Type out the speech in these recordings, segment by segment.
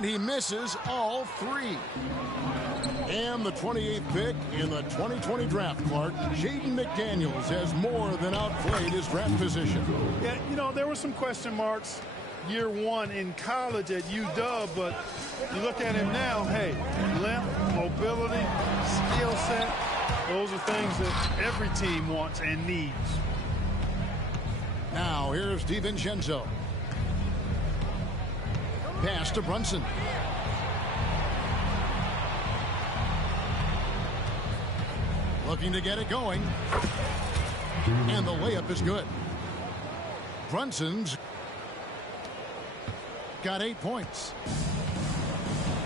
And he misses all three. And the 28th pick in the 2020 draft, Clark, Jaden McDaniels has more than outplayed his draft position. Yeah, you know, there were some question marks year one in college at UW, but you look at him now, hey, length, mobility, skill set, those are things that every team wants and needs. Now here's DiVincenzo. Pass to Brunson. Looking to get it going. And the layup is good. Brunson's got 8 points.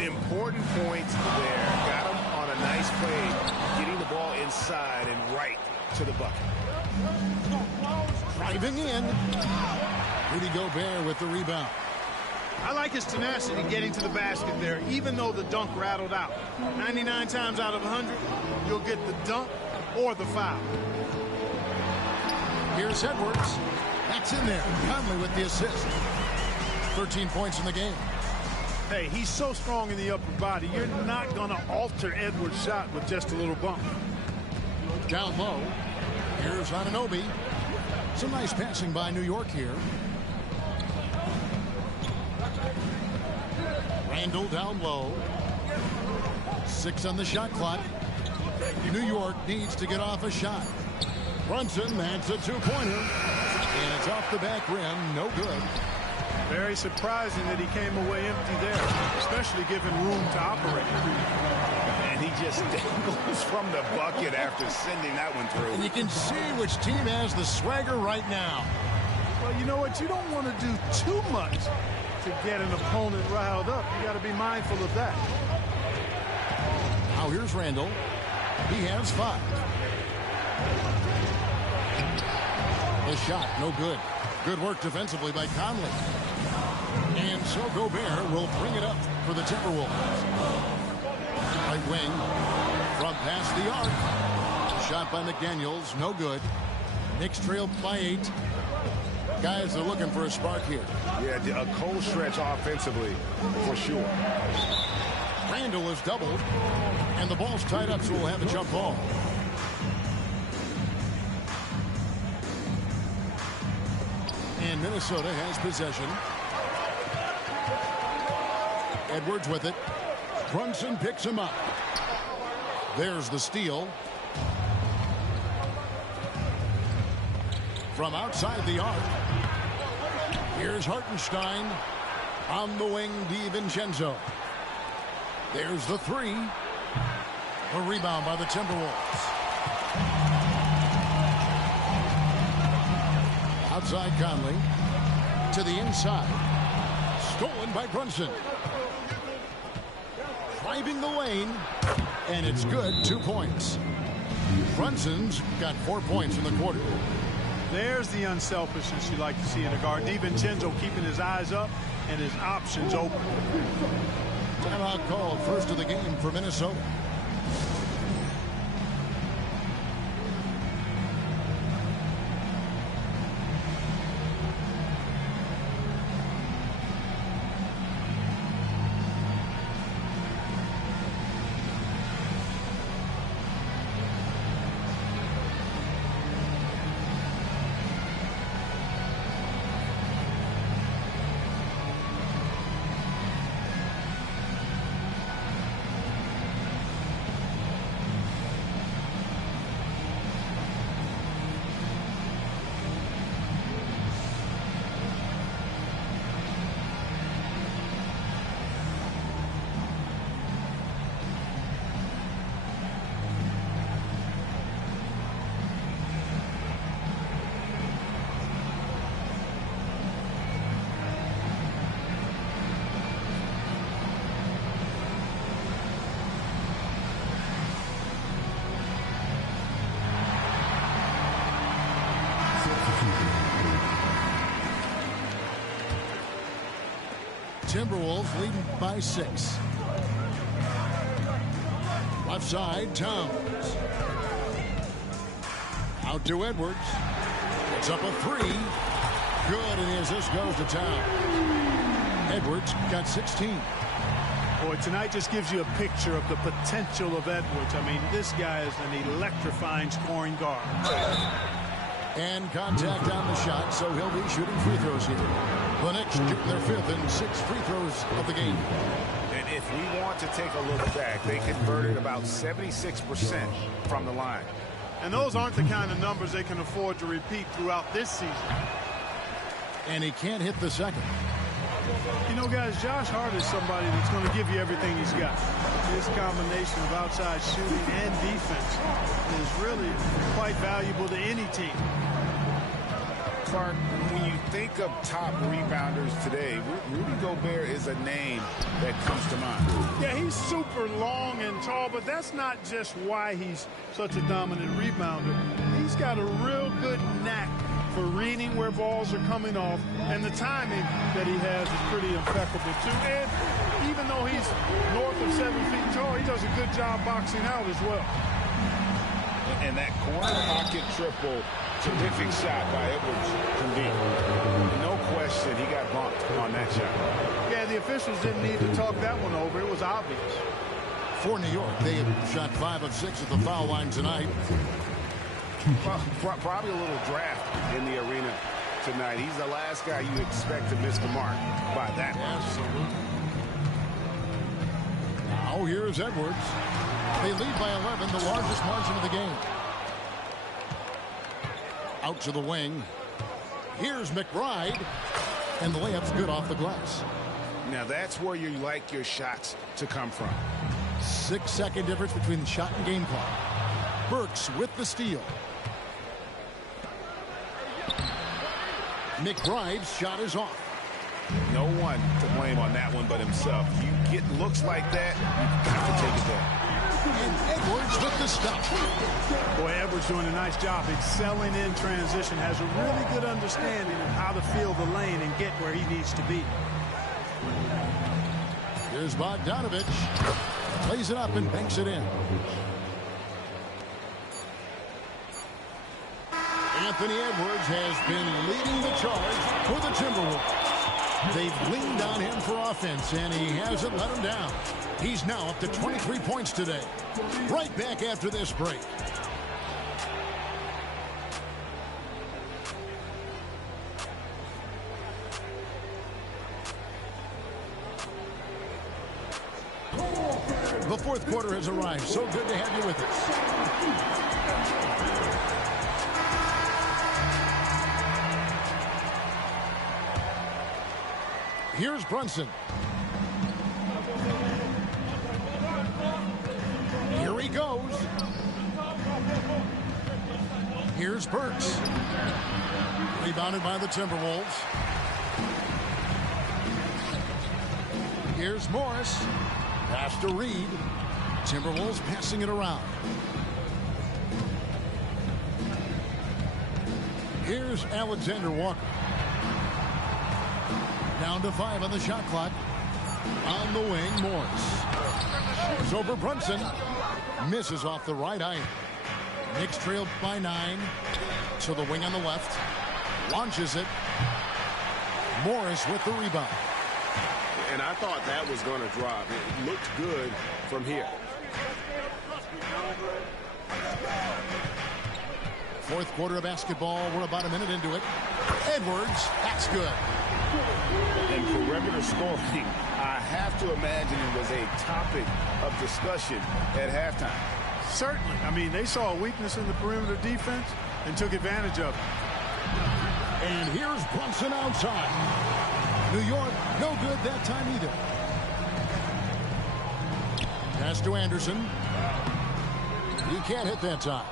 Important points there. Got him on a nice play, getting the ball inside and right to the bucket. Driving in. Rudy Gobert with the rebound. I like his tenacity getting to the basket there, even though the dunk rattled out. 99 times out of 100, you'll get the dunk or the foul. Here's Edwards. That's in there. Conley with the assist. 13 points in the game. Hey, he's so strong in the upper body. You're not going to alter Edwards' shot with just a little bump. Down low. Here's Anunoby. Some nice passing by New York here. Randall down low. 6 on the shot clock. New York needs to get off a shot. Brunson, that's a two-pointer. And it's off the back rim. No good. Very surprising that he came away empty there, especially given room to operate. And he just dangles from the bucket after sending that one through. And you can see which team has the swagger right now. Well, you know what? You don't want to do too much to get an opponent riled up. You got to be mindful of that. Now here's Randall. He has 5. The shot, no good. Good work defensively by Conley. And so Gobert will bring it up for the Timberwolves. Right wing from past the arc. Shot by McDaniels, no good. Knicks trailed by 8. Guys are looking for a spark here. Yeah, a cold stretch offensively, for sure. Randall is doubled, and the ball's tied up, so we'll have a jump ball. And Minnesota has possession. Edwards with it. Brunson picks him up. There's the steal. From outside the arc. Here's Hartenstein. On the wing, DiVincenzo. There's the 3. A rebound by the Timberwolves. Outside Conley. To the inside. Stolen by Brunson. Driving the lane. And it's good. 2 points. Brunson's got 4 points in the quarter. There's the unselfishness you like to see in a guard. DiVincenzo keeping his eyes up and his options open. Timeout called, first of the game for Minnesota. Timberwolves leading by 6. Left side, Towns. Out to Edwards. It's up a 3. Good, and the assist goes to Towns. Edwards got 16. Boy, tonight just gives you a picture of the potential of Edwards. I mean, this guy is an electrifying scoring guard. And contact on the shot, so he'll be shooting free throws here. The Knicks shooting their 5th and 6th free throws of the game. And if we want to take a look back, they converted about 76% from the line. And those aren't the kind of numbers they can afford to repeat throughout this season. And he can't hit the second. You know, guys, Josh Hart is somebody that's going to give you everything he's got. His combination of outside shooting and defense is really quite valuable to any team. Clark, when you think of top rebounders today, Rudy Gobert is a name that comes to mind. Yeah, he's super long and tall, but that's not just why he's such a dominant rebounder. He's got a real good knack for reading where balls are coming off, and the timing that he has is pretty impeccable too. And even though he's north of 7 feet tall, he does a good job boxing out as well. And that corner pocket triple, terrific shot by Edwards from deep. No question, he got bumped on that shot. Yeah, the officials didn't need to talk that one over. It was obvious. For New York, they have shot 5 of 6 at the foul line tonight. Probably a little draft in the arena tonight. He's the last guy you expect to miss the mark by that much. Absolutely. Now here's Edwards. They lead by 11, the largest margin of the game. Out to the wing. Here's McBride. And the layup's good off the glass. Now that's where you like your shots to come from. 6-second difference between the shot and game clock. Burks with the steal. McBride's shot is off. No one to blame on that one but himself. You get looks like that, you have to take it there. And Edwards with the stop. Boy, Edwards doing a nice job excelling in transition, has a really good understanding of how to feel the lane and get where he needs to be. Here's Bogdanovich. Plays it up and banks it in. Anthony Edwards has been leading the charge for the Timberwolves. They've leaned on him for offense, and he hasn't let them down. He's now up to 23 points today. Right back after this break. The fourth quarter has arrived. So good to have you with us. Here's Brunson. Here he goes. Here's Burks. Rebounded by the Timberwolves. Here's Morris. Pass to Reed. Timberwolves passing it around. Here's Alexander Walker. Down to 5 on the shot clock. On the wing, Morris. It's over Brunson. Misses off the right iron. Knicks trailed by 9. To the wing on the left. Launches it. Morris with the rebound. And I thought that was going to drop. It looked good from here. Fourth quarter of basketball. We're about a minute into it. Edwards, that's good. And perimeter scoring, I have to imagine it was a topic of discussion at halftime. Certainly. I mean, they saw a weakness in the perimeter defense and took advantage of it. And here's Brunson outside. New York, no good that time either. Pass to Anderson. He can't hit that time.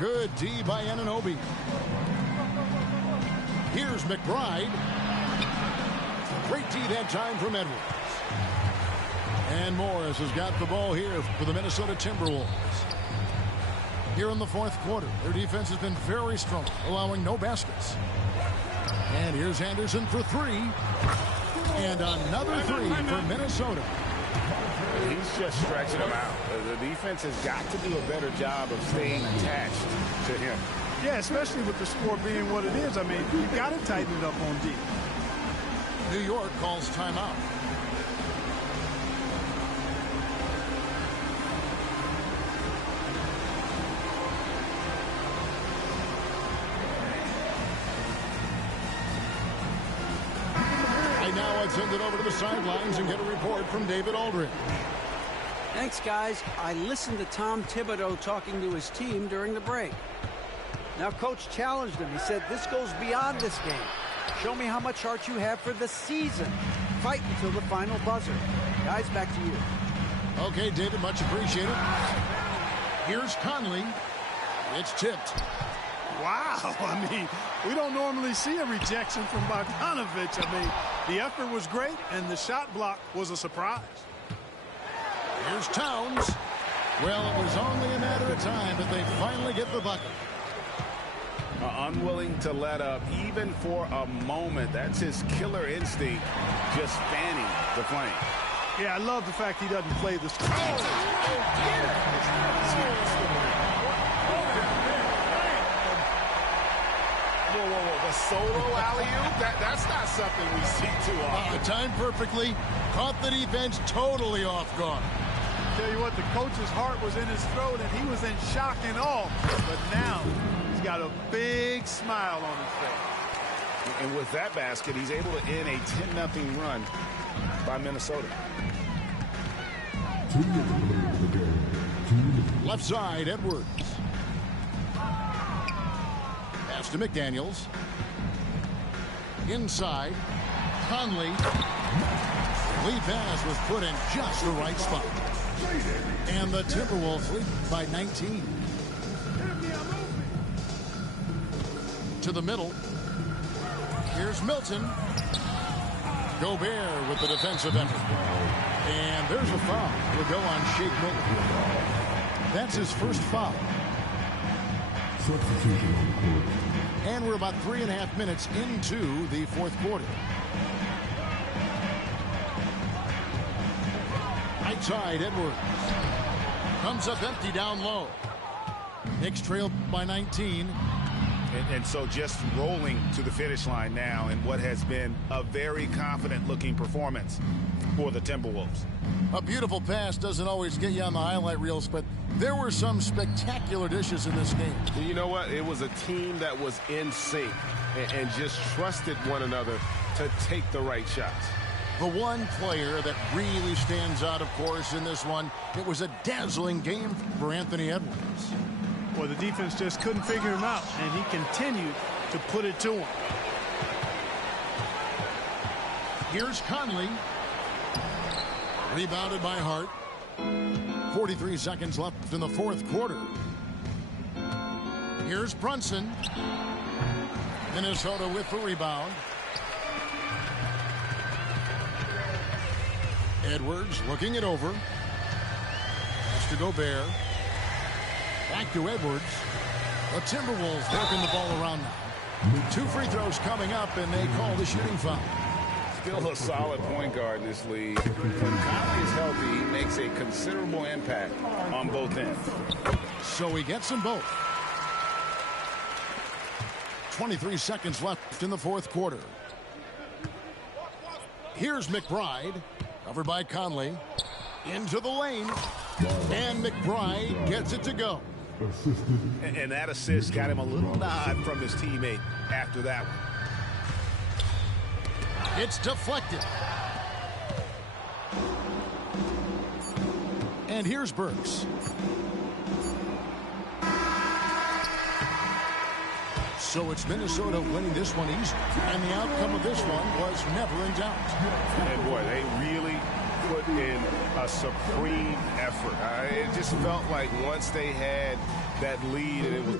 Good D by Anunoby. Here's McBride. Great D that time from Edwards. And Morris has got the ball here for the Minnesota Timberwolves. Here in the fourth quarter, their defense has been very strong, allowing no baskets. And here's Anderson for 3. And another 3 for Minnesota. He's just stretching them out. The defense has got to do a better job of staying attached to him. Yeah, especially with the score being what it is. I mean, you got to tighten it up on D. New York calls timeout. Let's send it over to the sidelines and get a report from David Aldridge. Thanks, guys. I listened to Tom Thibodeau talking to his team during the break. Now, Coach challenged him. He said, this goes beyond this game. Show me how much heart you have for the season. Fight until the final buzzer. Guys, back to you. Okay, David, much appreciated. Here's Conley. It's tipped. Wow, I mean, we don't normally see a rejection from Bogdanovic. I mean, the effort was great, and the shot block was a surprise. Here's Towns. Well, it was only a matter of time, but they finally get the bucket. Unwilling to let up, even for a moment. That's his killer instinct, just fanning the flame. Yeah, I love the fact he doesn't play this. Whoa. The solo alley-oop? That's not something we see too often. Timed perfectly. Caught the defense totally off guard. Tell you what, the coach's heart was in his throat, and he was in shock and awe. But now he's got a big smile on his face. And with that basket, he's able to end a 10-0 run by Minnesota. Left side, Edwards. Pass to McDaniels. Inside, Conley. Lead pass was put in just the right spot. And the Timberwolves lead by 19. To the middle. Here's Milton. Gobert with the defensive effort. And there's a foul. Will go on Shake Milton. That's his first foul. Substitution on the court. And we're about 3.5 minutes into the fourth quarter. Right side, Edwards. Comes up empty down low. Knicks trail by 19. And so just rolling to the finish line now in what has been a very confident-looking performance for the Timberwolves. A beautiful pass doesn't always get you on the highlight reels, but there were some spectacular dishes in this game. You know what? It was a team that was in sync and just trusted one another to take the right shots. The one player that really stands out, of course, in this one, it was a dazzling game for Anthony Edwards. Well, the defense just couldn't figure him out, and he continued to put it to him. Here's Conley. Rebounded by Hart. 43 seconds left in the fourth quarter. Here's Brunson. Minnesota with the rebound. Edwards looking it over. Pass to Gobert. Back to Edwards. The Timberwolves working the ball around now. 2 free throws coming up, and they call the shooting foul. Still a solid point guard in this league. When Conley is healthy, he makes a considerable impact on both ends. So he gets them both. 23 seconds left in the fourth quarter. Here's McBride. Covered by Conley. Into the lane. And McBride gets it to go. And that assist got him a little nod from his teammate after that one. It's deflected. And here's Burks. So it's Minnesota winning this one easily. And the outcome of this one was never in doubt. And boy, they really put in a supreme effort. It just felt like once they had that lead, and it was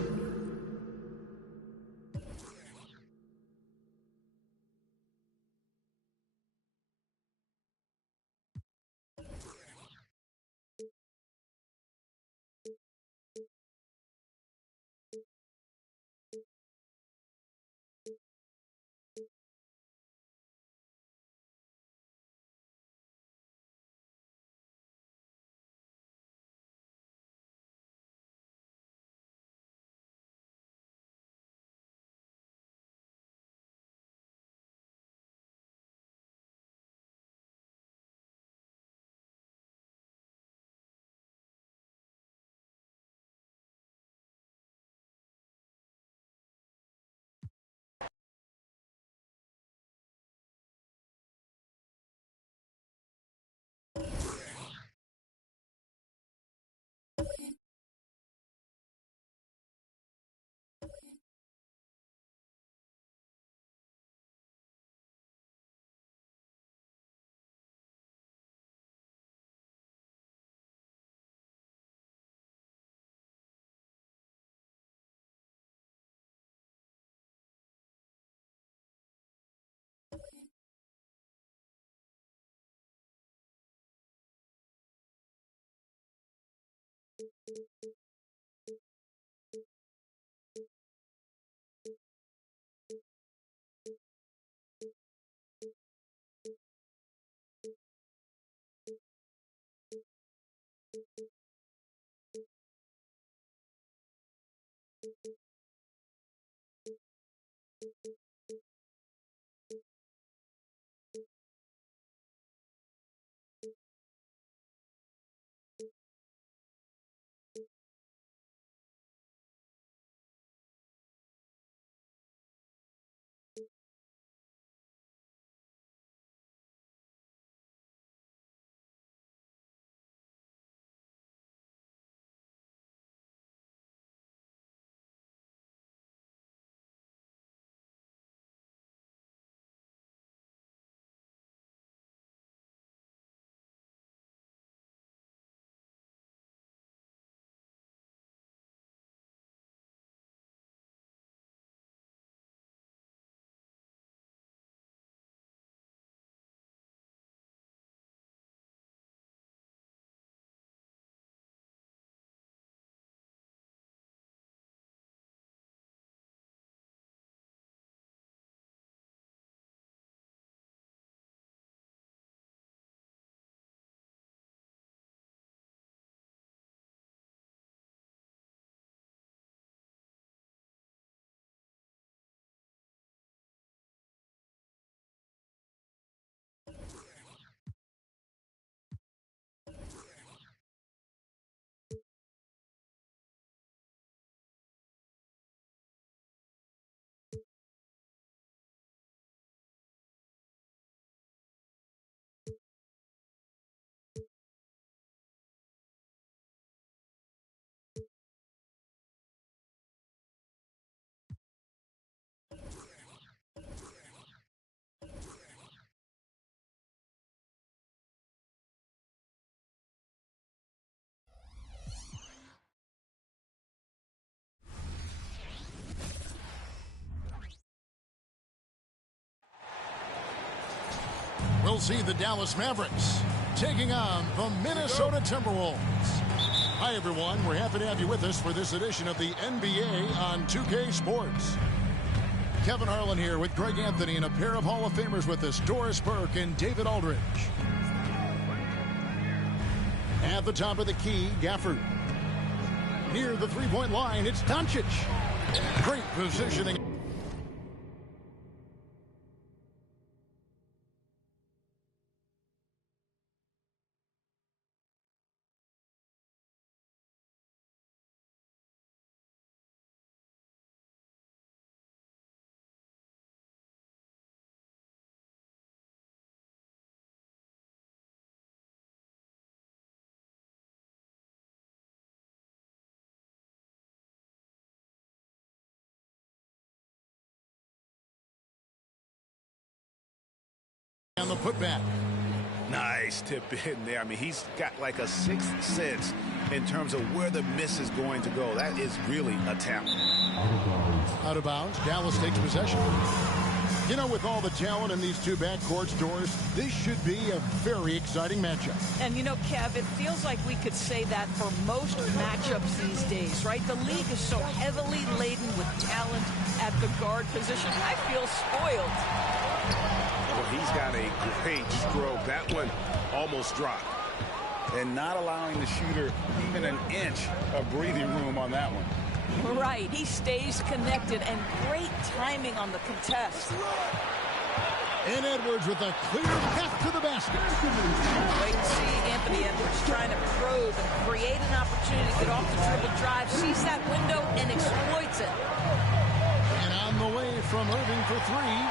We'll see the Dallas Mavericks taking on the Minnesota Timberwolves. Hi, everyone. We're happy to have you with us for this edition of the NBA on 2K Sports. Kevin Harlan here with Greg Anthony and a pair of Hall of Famers with us, Doris Burke and David Aldridge. At the top of the key, Gafford. Near the three-point line, it's Doncic. Great positioning. On the putback. Nice tip in there. I mean, he's got like a sixth sense in terms of where the miss is going to go. That is really a talent. Out of bounds. Dallas takes possession. You know, with all the talent in these two backcourts, Doris, this should be a very exciting matchup. And, you know, Kev, it feels like we could say that for most matchups these days, right? The league is so heavily laden with talent at the guard position. I feel spoiled. Well, he's got a great stroke. That one almost dropped. And not allowing the shooter even an inch of breathing room on that one. Right. He stays connected and great timing on the contest. And Edwards with a clear path to the basket. Wait to see Anthony Edwards trying to probe and create an opportunity to get off the dribble drive, sees that window and exploits it. And on the way from Irving for three,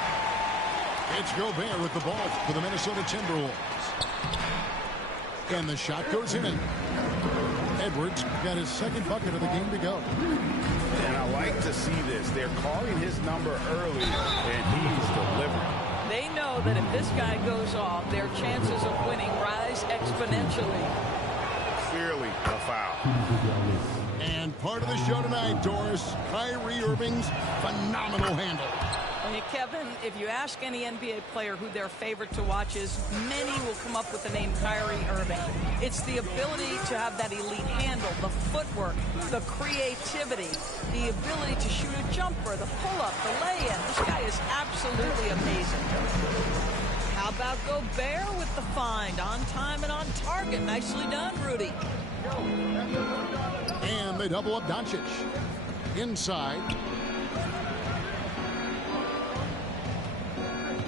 it's Gobert with the ball for the Minnesota Timberwolves. And the shot goes in. Edwards got his second bucket of the game to go. And I like to see this. They're calling his number early, and he's delivering. They know that if this guy goes off, their chances of winning rise exponentially. Clearly a foul. And part of the show tonight, Doris, Kyrie Irving's phenomenal handle. Well, Kevin, if you ask any NBA player who their favorite to watch is, many will come up with the name Kyrie Irving. It's the ability to have that elite handle, the footwork, the creativity, the ability to shoot a jumper, the pull-up, the lay-in. This guy is absolutely amazing. How about Gobert with the find? On time and on target. Nicely done, Rudy. And they double up Doncic. Inside.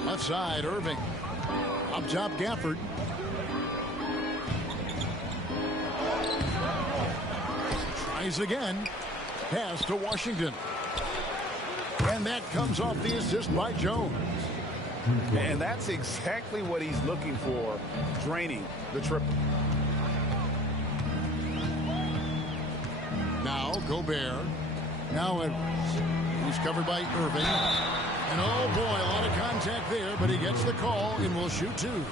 Left side, Irving. Up top, Gafford. Tries again. Pass to Washington. And that comes off the assist by Jones. And that's exactly what he's looking for, draining the triple. Now Gobert. Now Edwards. He's covered by Irving. And oh boy, a lot of contact there, but he gets the call and will shoot two.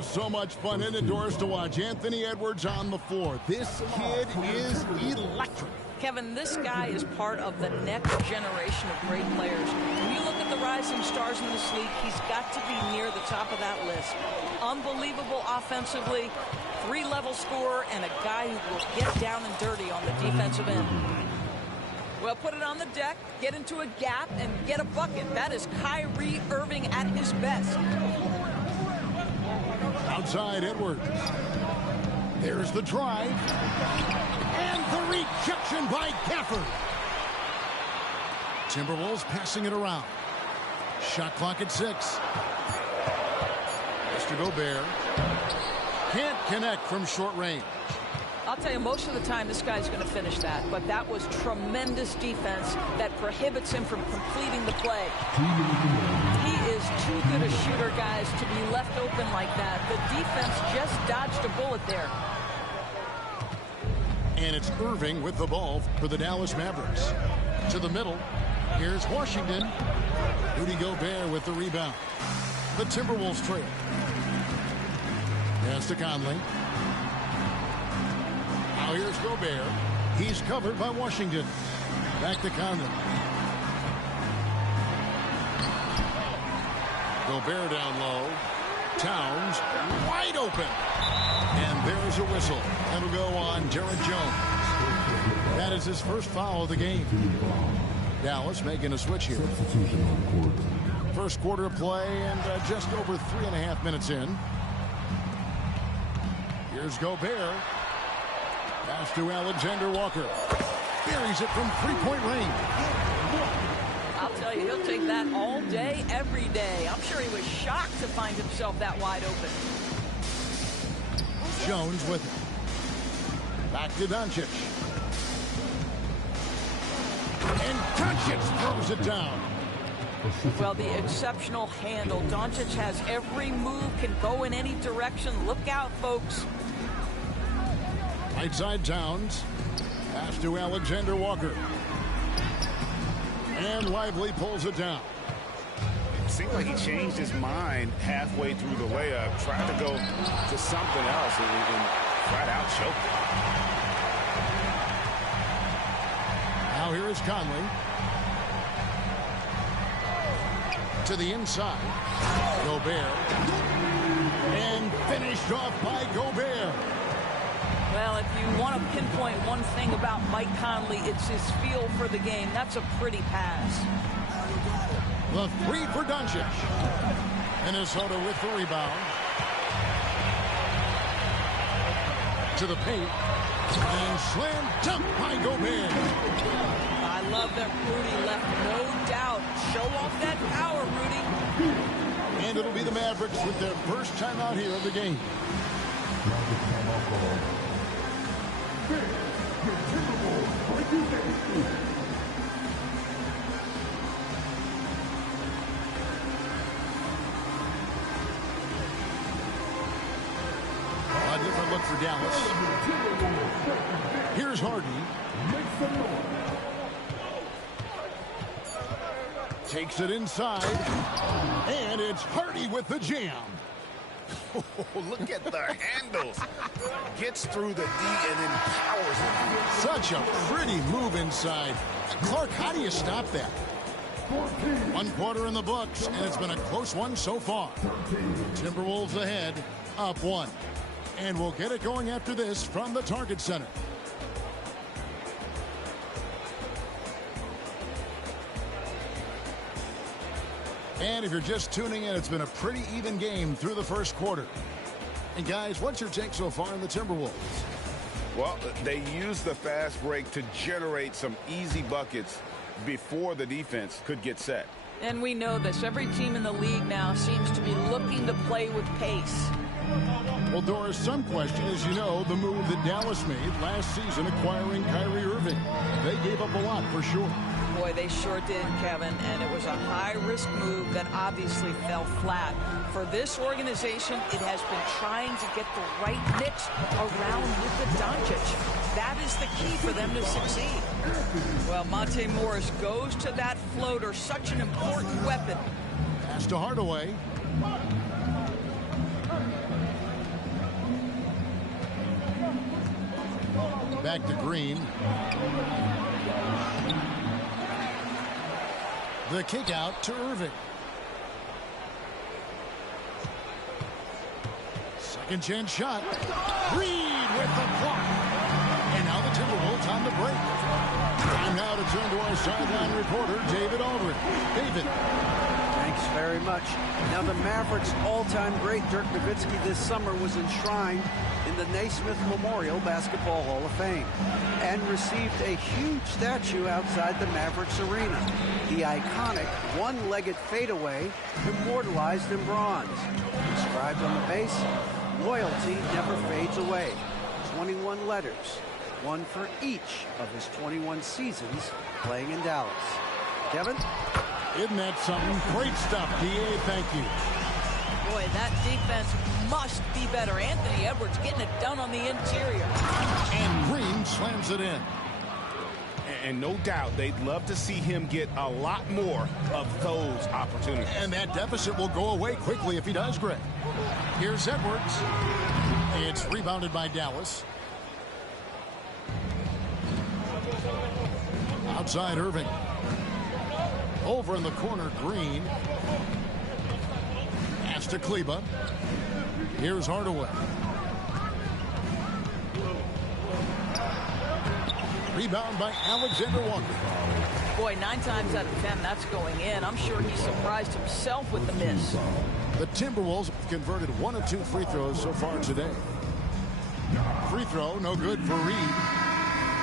So much fun indoors to watch. Anthony Edwards on the floor. This kid is electric. Kevin, this guy is part of the next generation of great players. When you look at the rising stars in this league, he's got to be near the top of that list. Unbelievable offensively, three-level scorer, and a guy who will get down and dirty on the defensive end. Well, put it on the deck, get into a gap, and get a bucket. That is Kyrie Irving at his best. Outside Edwards. There's the drive. And the rejection by Gafford. Timberwolves passing it around. Shot clock at 6. Mr. Gobert. Can't connect from short range. I'll tell you, most of the time this guy's going to finish that, but that was tremendous defense that prohibits him from completing the play. He is too good a shooter, guys, to be left open like that. The defense just dodged a bullet there. And it's Irving with the ball for the Dallas Mavericks. To the middle. Here's Washington. Rudy Gobert with the rebound. The Timberwolves trail. Pass to Conley. Now here's Gobert. He's covered by Washington. Back to Conley. Gobert down low. Towns wide open. And there's a whistle. That'll go on Derek Jones. That is his first foul of the game. Dallas making a switch here. First quarter of play and just over 3.5 minutes in. Here's Gobert. Pass to Alexander Walker. Buries it from three-point range. I'll tell you, he'll take that all day, every day. I'm sure he was shocked to find himself that wide open. Jones with it. Back to Doncic. And Doncic throws it down. Well, the exceptional handle. Doncic has every move, can go in any direction. Look out, folks. Right side Towns. Pass to Alexander Walker. And Lively pulls it down. Seemed like he changed his mind halfway through the layup, tried to go to something else, and flat out choked it. Now here is Conley. To the inside. Gobert. And finished off by Gobert. Well, if you want to pinpoint one thing about Mike Conley, it's his feel for the game. That's a pretty pass. The three for Doncic. Minnesota with the rebound. To the paint. And slam dunk by Gobert. I love that Rudy left no doubt. Show off that power, Rudy. And it'll be the Mavericks with their first time out here of the game. A different look for Dallas. Here's Harden. Takes it inside. And it's Hardy with the jam. Oh, look at the handles. Gets through the D and then powers it. Such a pretty move inside. Clark, how do you stop that? One quarter in the books, and it's been a close one so far. Timberwolves ahead, up 1. And we'll get it going after this from the Target Center. And if you're just tuning in, it's been a pretty even game through the first quarter. And guys, what's your take so far on the Timberwolves? Well, they used the fast break to generate some easy buckets before the defense could get set. And we know this. Every team in the league now seems to be looking to play with pace. Well, Doris, some question is, you know, the move that Dallas made last season acquiring Kyrie Irving. They gave up a lot for sure. Boy, they sure did, Kevin, and it was a high-risk move that obviously fell flat. For this organization, it has been trying to get the right mix around Luka Doncic. That is the key for them to succeed. Well, Monte Morris goes to that floater, such an important weapon. Pass to Hardaway. Back to Green. The kick out to Irving. Second chance shot. Reed with the block. And now the Timberwolves on the break. Time now to turn to our sideline reporter, David Aldridge. David. Thanks very much. Now the Mavericks' all-time great Dirk Nowitzki this summer was enshrined in the Naismith Memorial Basketball Hall of Fame and received a huge statue outside the Mavericks arena. The iconic one-legged fadeaway immortalized in bronze. Inscribed on the base, loyalty never fades away. 21 letters, one for each of his 21 seasons playing in Dallas. Kevin? Isn't that something? Great stuff, D.A. Thank you. Boy, that defense must be better. Anthony Edwards getting it done on the interior. And Green slams it in. And no doubt they'd love to see him get a lot more of those opportunities. And that deficit will go away quickly if he does, Greg. Here's Edwards. It's rebounded by Dallas. Outside Irving. Over in the corner, Green. Pass to Kleba. Here's Hardaway. Rebound by Alexander Walker. Boy, 9 times out of 10, that's going in. I'm sure he surprised himself with the miss. The Timberwolves have converted 1 of 2 free throws so far today. Free throw, no good for Reed.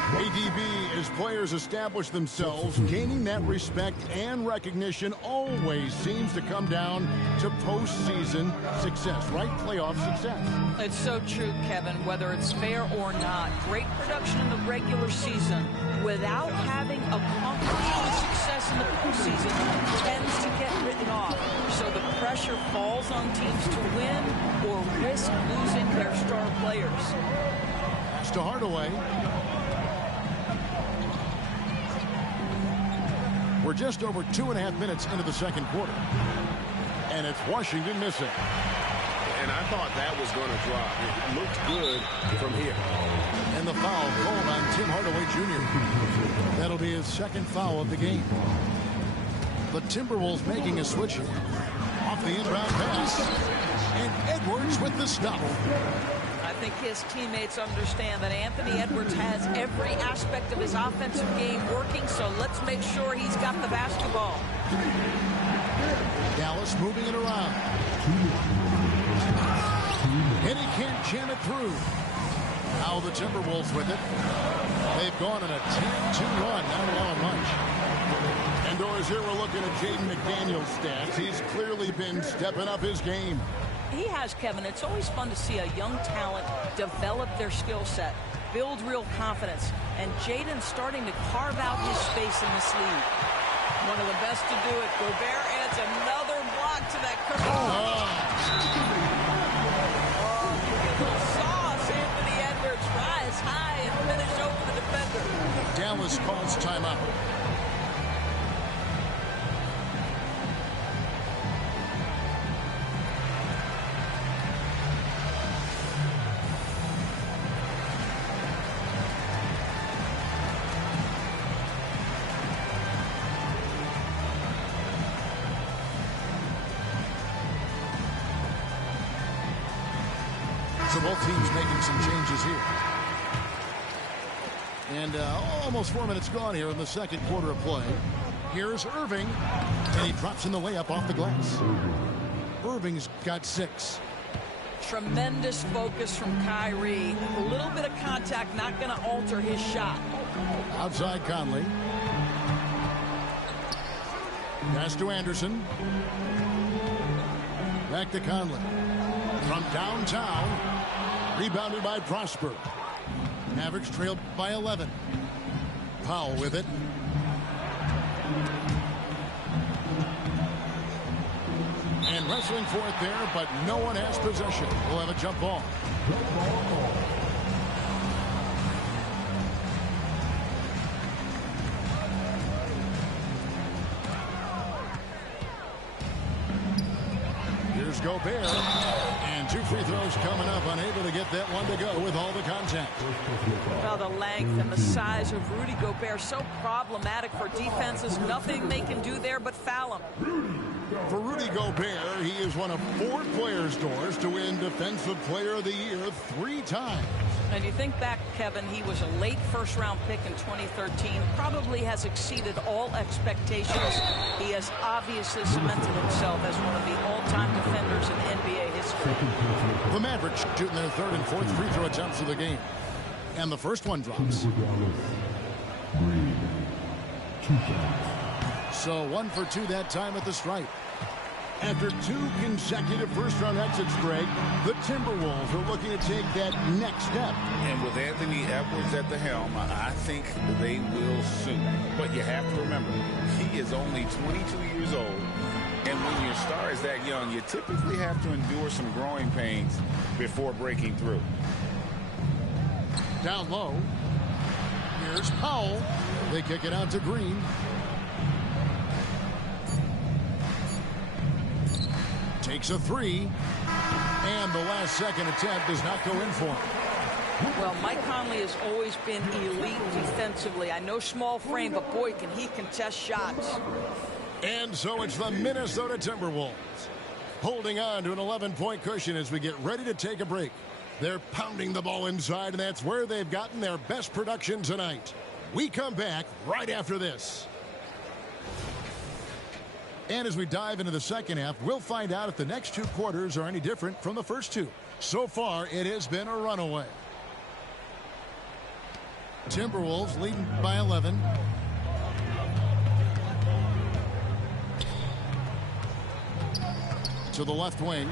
ADB, as players establish themselves, gaining that respect and recognition always seems to come down to postseason success, right? Playoff success. It's so true, Kevin, whether it's fair or not. Great production in the regular season without having accomplished success in the postseason tends to get written off. So the pressure falls on teams to win or risk losing their star players. Pass to Hardaway. We're just over 2.5 minutes into the second quarter. And it's Washington missing. And I thought that was going to drop. It looked good from here. And the foul called on Tim Hardaway Jr. That'll be his second foul of the game. The Timberwolves making a switch here. Off the inbound pass. And Edwards with the stop. I think his teammates understand that Anthony Edwards has every aspect of his offensive game working, so let's make sure he's got the basketball. Dallas moving it around. And he can't jam it through. Now the Timberwolves with it. They've gone on a 10-2 run, not allowing much. And Doris, here we're looking at Jaden McDaniel's stats. He's clearly been stepping up his game. He has, Kevin. It's always fun to see a young talent develop their skill set, build real confidence, and Jaden's starting to carve out his space in this league. One of the best to do it. Gobert adds another block to that cookie. Sauce Anthony Edwards rise high and finish over the defender. Dallas calls timeout. So both teams making some changes here. And almost 4 minutes gone here in the second quarter of play. Here's Irving, and he drops in the layup off the glass. Irving's got 6. Tremendous focus from Kyrie. A little bit of contact not going to alter his shot. Outside Conley. Pass to Anderson. Back to Conley. From downtown. Rebounded by Prosper. Mavericks trailed by 11. Powell with it. And wrestling for it there, but no one has possession. We'll have a jump ball. Here's Gobert. And 2 free throws coming up. Unable to get that one to go with all the contact. Well, the length and the size of Rudy Gobert so problematic for defenses. Nothing they can do there but foul him. For Rudy Gobert, he is one of 4 players, Doris, to win Defensive Player of the Year 3 times. And you think back, Kevin, he was a late first-round pick in 2013. Probably has exceeded all expectations. He has obviously cemented himself as one of the all-time defenders in NBA history. The Mavericks shooting their 3rd and 4th free throw attempts of the game. And the first one drops. So 1 for 2 that time at the stripe. After 2 consecutive first-round exits, Greg, the Timberwolves are looking to take that next step. And with Anthony Edwards at the helm, I think they will soon. But you have to remember, he is only 22 years old. And when your star is that young, you typically have to endure some growing pains before breaking through. Down low. Here's Powell. They kick it out to Green. Takes a 3. And the last second attempt does not go in for him. Well, Mike Conley has always been elite defensively. I know small frame, but boy, can he contest shots. And so it's the Minnesota Timberwolves holding on to an 11-point cushion as we get ready to take a break. They're pounding the ball inside, and that's where they've gotten their best production tonight. We come back right after this. And as we dive into the second half, we'll find out if the next 2 quarters are any different from the first 2. So far, it has been a runaway. Timberwolves leading by 11. To the left wing.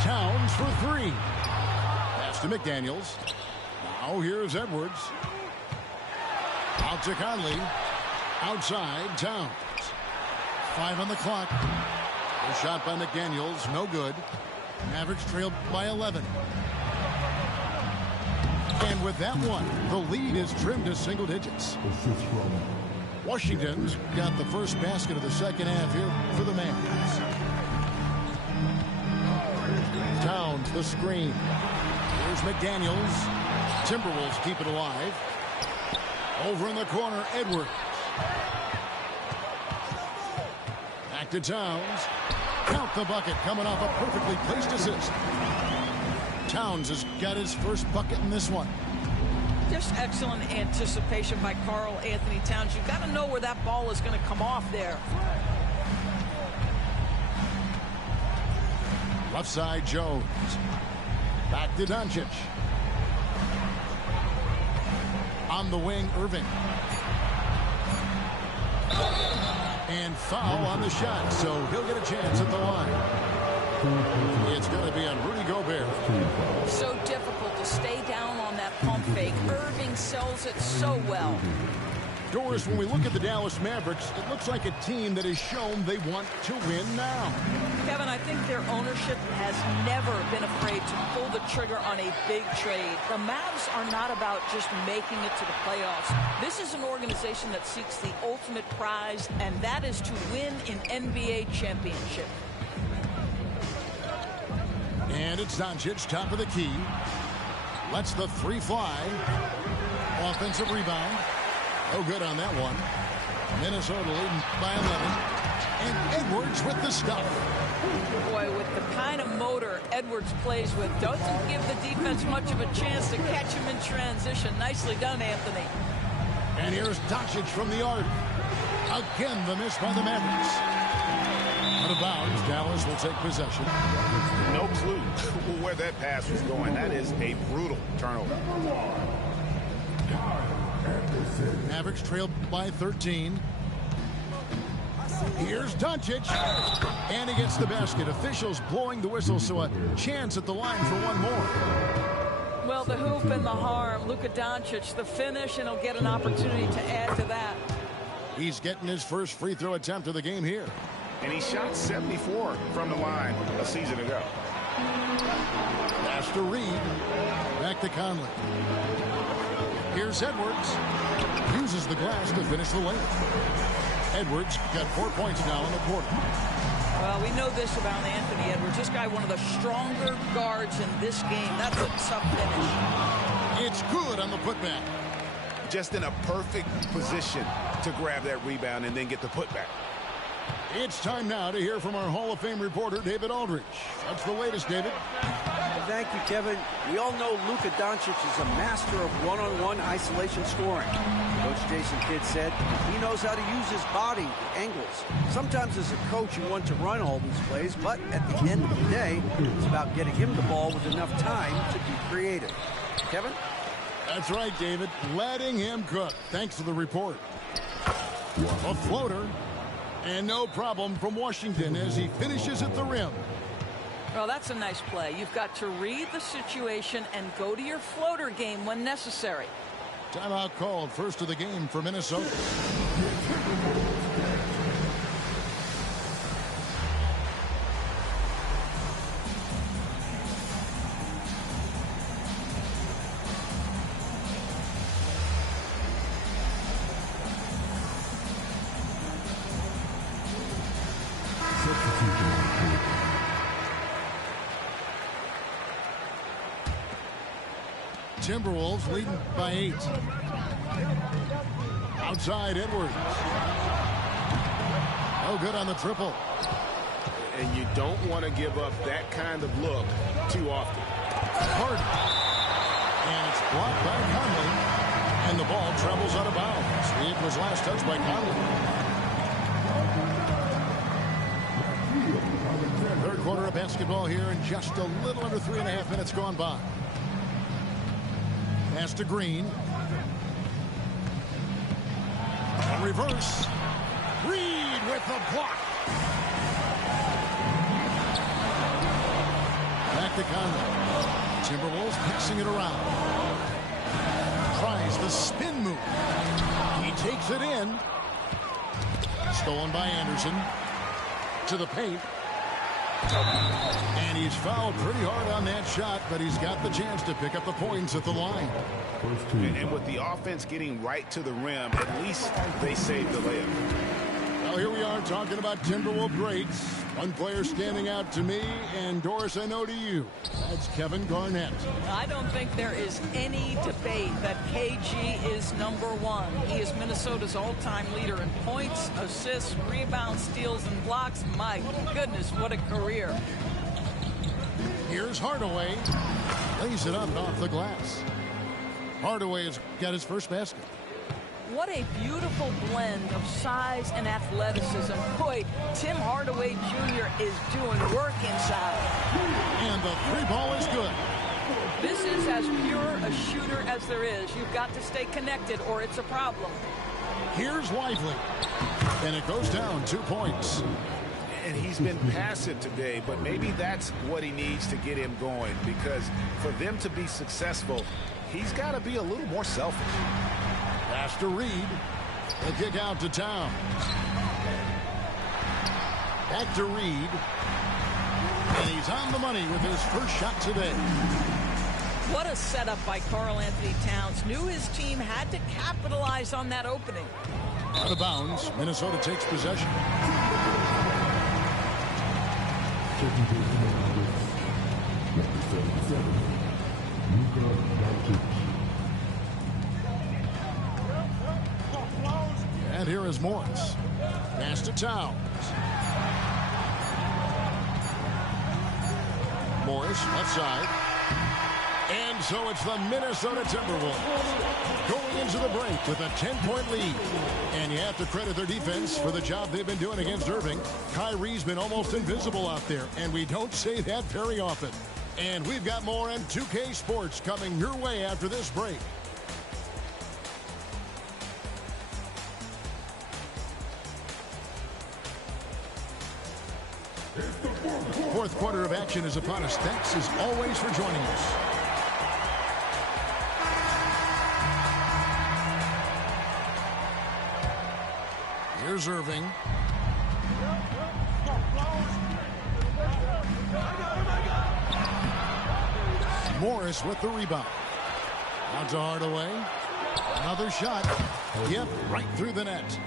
Towns for 3. Pass to McDaniels. Now here's Edwards. Out to Conley. Outside, Towns. 5 on the clock. A shot by McDaniels, no good. Mavericks trailed by 11. And with that one, the lead is trimmed to single digits. Washington's got the first basket of the second half here for the Mavs. Towns, the screen. Here's McDaniels. Timberwolves keep it alive. Over in the corner, Edwards. Back to Towns. Count the bucket coming off a perfectly placed assist. Towns has got his first bucket in this one. Just excellent anticipation by Karl Anthony Towns. You've got to know where that ball is going to come off there. Left side, Jones. Back to Doncic. On the wing, Irving. And foul on the shot, so he'll get a chance at the line. It's going to be on Rudy Gobert. So difficult to stay down on that pump fake. Irving sells it so well. Doris, when we look at the Dallas Mavericks, it looks like a team that has shown they want to win now. Kevin, I think their ownership has never been afraid to pull the trigger on a big trade. The Mavs are not about just making it to the playoffs. This is an organization that seeks the ultimate prize, and that is to win an NBA championship. And it's Doncic, top of the key. Lets the 3 fly. Offensive rebound. No good on that one. Minnesota leading by 11. And Edwards with the stuff. Boy, with the kind of motor Edwards plays with, doesn't give the defense much of a chance to catch him in transition. Nicely done, Anthony. And here's Doncic from the arc. Again, the miss by the Mavericks. Out of bounds, Dallas will take possession. No clue where that pass was going. That is a brutal turnover. Mavericks trail by 13. Here's Doncic. And he gets the basket. Officials blowing the whistle, so a chance at the line for one more. Well, the hoop and the harm. Luka Doncic, the finish, and he'll get an opportunity to add to that. He's getting his first free throw attempt of the game here. And he shot 74 from the line a season ago. Pass to Reed. Back to Conley. Here's Edwards. Uses the glass to finish the layup. Edwards got 4 points now in the quarter. Well, we know this about Anthony Edwards. This guy, one of the stronger guards in this game. That's a tough finish. It's good on the putback. Just in a perfect position to grab that rebound and then get the putback. It's time now to hear from our Hall of Fame reporter, David Aldridge. That's the latest, David. Thank you, Kevin. We all know Luka Doncic is a master of one-on-one isolation scoring. Coach Jason Kidd said he knows how to use his body, angles. Sometimes as a coach, you want to run all these plays, but at the end of the day, it's about getting him the ball with enough time to be creative. Kevin? That's right, David. Letting him cook. Thanks for the report. A floater. And no problem from Washington as he finishes at the rim. Well, that's a nice play. You've got to read the situation and go to your floater game when necessary. Timeout called. First of the game for Minnesota. Timberwolves leading by 8. Outside Edwards. No good on the triple. And you don't want to give up that kind of look too often. Harden. And it's blocked by Conley. And the ball travels out of bounds. It was last touched by Conley. Third quarter of basketball here, and just a little under 3.5 minutes gone by. Pass to Green. On reverse. Reed with the block. Back to Conley. Timberwolves passing it around. Tries the spin move. He takes it in. Stolen by Anderson. To the paint. And he's fouled pretty hard on that shot, but he's got the chance to pick up the points at the line. And with the offense getting right to the rim, at least they saved the layup. Well, here we are talking about Timberwolves greats. One player standing out to me, and Doris, I know to you. That's Kevin Garnett. I don't think there is any debate that KG is #1. He is Minnesota's all-time leader in points, assists, rebounds, steals, and blocks. My goodness, what a career. Here's Hardaway. Lays it up and off the glass. Hardaway has got his first basket. What a beautiful blend of size and athleticism. Boy, Tim Hardaway Jr. is doing work inside. And the three ball is good. This is as pure a shooter as there is. You've got to stay connected or it's a problem. Here's Lively. And it goes down 2 points. And he's been passive today, but maybe that's what he needs to get him going, because for them to be successful, he's got to be a little more selfish. Pass to Reed. The kick out to Towns. Back to Reed. And he's on the money with his first shot today. What a setup by Karl Anthony Towns. Knew his team had to capitalize on that opening. Out of bounds. Minnesota takes possession. And here is Morris. Pass to Towns. Morris, left side. And so it's the Minnesota Timberwolves going into the break with a 10-point lead. And you have to credit their defense for the job they've been doing against Irving. Kyrie's been almost invisible out there, and we don't say that very often. And we've got more on 2K Sports coming your way after this break. Fourth quarter of action is upon us. Thanks as always for joining us. Here's Irving. Morris with the rebound. Out to Hardaway. Another shot. Yep, right through the net.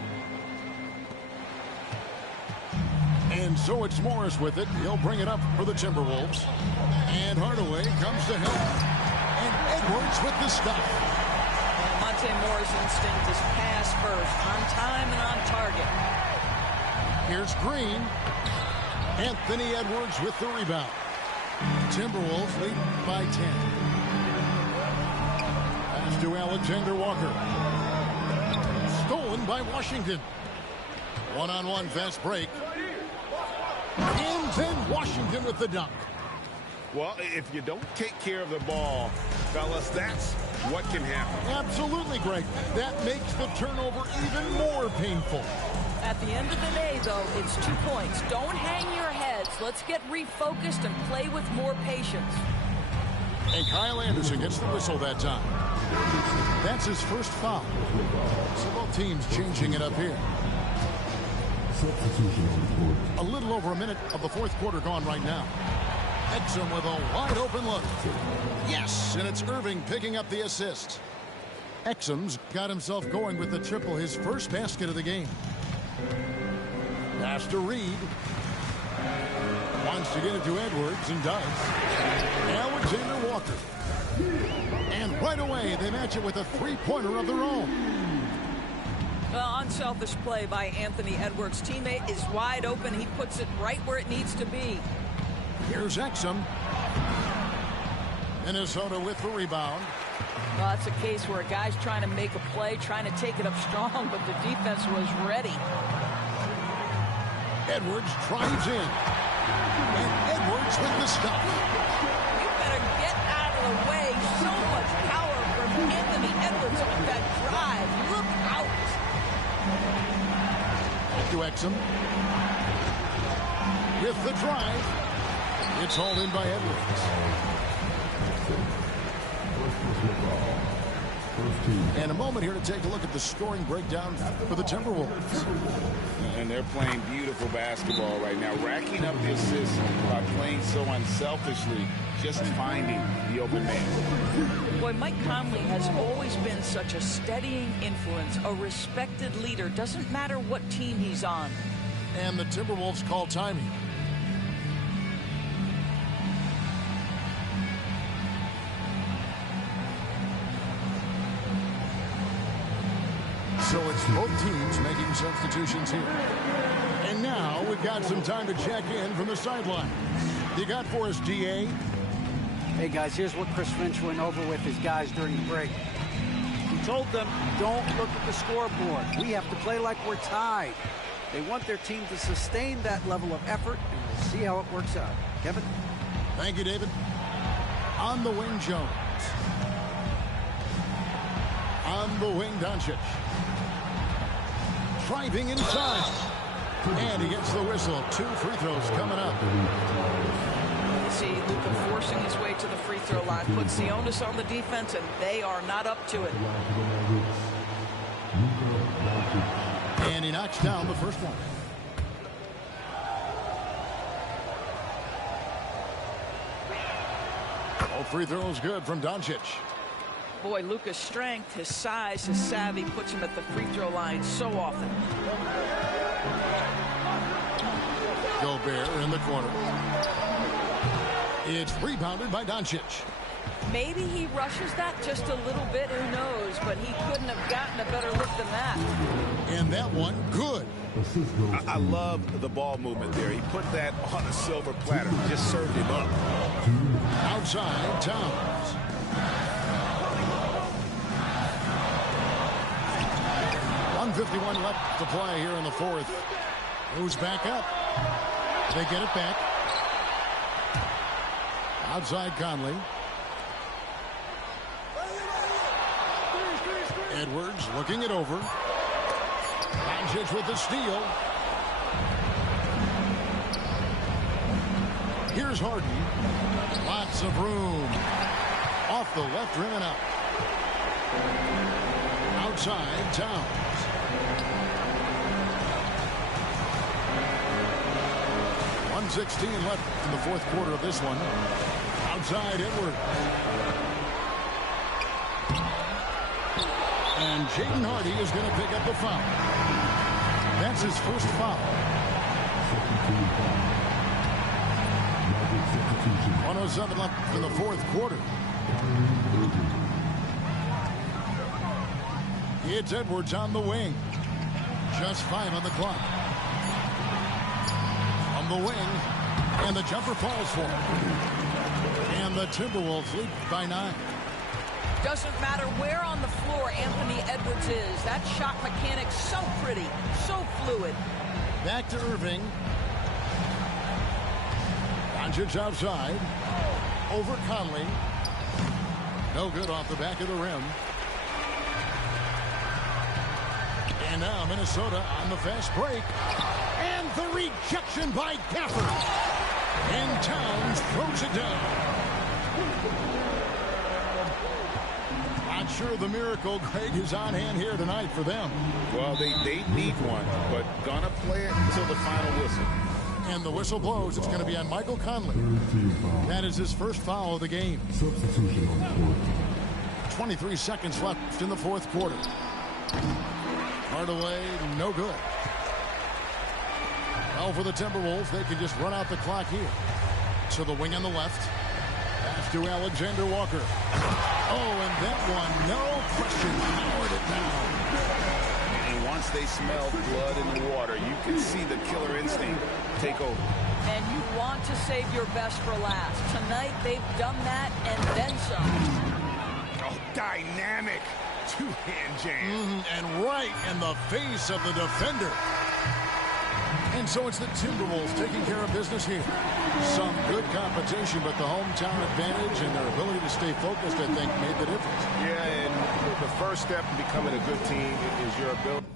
And so it's Morris with it. He'll bring it up for the Timberwolves. And Hardaway comes to help. And Edwards with the stop. Monte Morris' instinct is pass first, on time and on target. Here's Green. Anthony Edwards with the rebound. Timberwolves lead by 10. Pass to Alexander Walker. Stolen by Washington. One-on-one fast break. And then Washington with the dunk. Well, if you don't take care of the ball, fellas, that's what can happen. Absolutely, Greg. That makes the turnover even more painful. At the end of the day, though, it's 2 points. Don't hang your heads. Let's get refocused and play with more patience. And Kyle Anderson gets the whistle that time. That's his first foul. So both teams changing it up here. A little over a minute of the fourth quarter gone right now. Exum with a wide open look. Yes, and it's Irving picking up the assist. Exum's got himself going with the triple, his first basket of the game. Pass to Reed. Wants to get it to Edwards and does. Alexander Walker. And right away they match it with a three-pointer of their own. Well, unselfish play by Anthony Edwards. Teammate is wide open. He puts it right where it needs to be. Here's Exum. Minnesota with the rebound. Well, that's a case where a guy's trying to make a play, trying to take it up strong, but the defense was ready. Edwards drives in. And Edwards with the stop. You better get out of the way. So much power from Anthony Edwards with that drive. Look out. Back to Exum. With the drive. It's hauled in by Edwards. And a moment here to take a look at the scoring breakdown for the Timberwolves. And they're playing beautiful basketball right now, racking up the assists by playing so unselfishly, just finding the open man. Boy, Mike Conley has always been such a steadying influence, a respected leader. Doesn't matter what team he's on. And the Timberwolves call timing. So it's both teams making substitutions here. And now we've got some time to check in from the sideline. You got for us, DA? Hey, guys, here's what Chris Finch went over with his guys during the break. He told them, don't look at the scoreboard. We have to play like we're tied. They want their team to sustain that level of effort, and we'll see how it works out. Kevin? Thank you, David. On the wing, Jones. On the wing, Doncic. Driving inside. And he gets the whistle. 2 free throws coming up. You see Luka forcing his way to the free throw line. Puts the onus on the defense, and they are not up to it. And he knocks down the first one. All free throws good from Doncic. Boy, Luka's strength, his size, his savvy puts him at the free throw line so often. Gobert in the corner. It's rebounded by Doncic. Maybe he rushes that just a little bit, who knows, but he couldn't have gotten a better look than that. And that one, good. I love the ball movement there. He put that on a silver platter, just served him up. Outside, Towns. .151 left to play here in the fourth. Moves back up. They get it back. Outside Conley. Edwards looking it over. Doncic with the steal. Here's Harden. Lots of room. Off the left rim and out. Outside Towns. .116 left in the fourth quarter of this one. Outside Edwards. And Jaden Hardy is going to pick up the foul. That's his first foul. 107 left in the fourth quarter. It's Edwards on the wing. Just 5 on the clock. From the wing. And the jumper falls for him. And the Timberwolves lead by 9. Doesn't matter where on the floor Anthony Edwards is. That shot mechanic so pretty, so fluid. Back to Irving. Doncic outside. Over Conley. No good off the back of the rim. And now Minnesota on the fast break. And the rejection by Gafford. And Towns throws it down. Not sure the miracle, Greg, is on hand here tonight for them. Well, they need one, but gonna play it until the final whistle. And the whistle blows. It's going to be on Michael Conley. That is his first foul of the game. Substitution on the court. 23 seconds left in the fourth quarter. Hardaway, no good. Well, for the Timberwolves, they can just run out the clock here. To the wing on the left. Pass to Alexander Walker. Oh, and that one, no question, powered it down. And once they smell blood in the water, you can see the killer instinct take over. And you want to save your best for last. Tonight, they've done that and then some. Oh, dynamic two-hand jam. And right in the face of the defender. And so it's the Timberwolves taking care of business here. Some good competition, but the hometown advantage and their ability to stay focused, I think, made the difference. Yeah, and the first step in becoming a good team is your ability.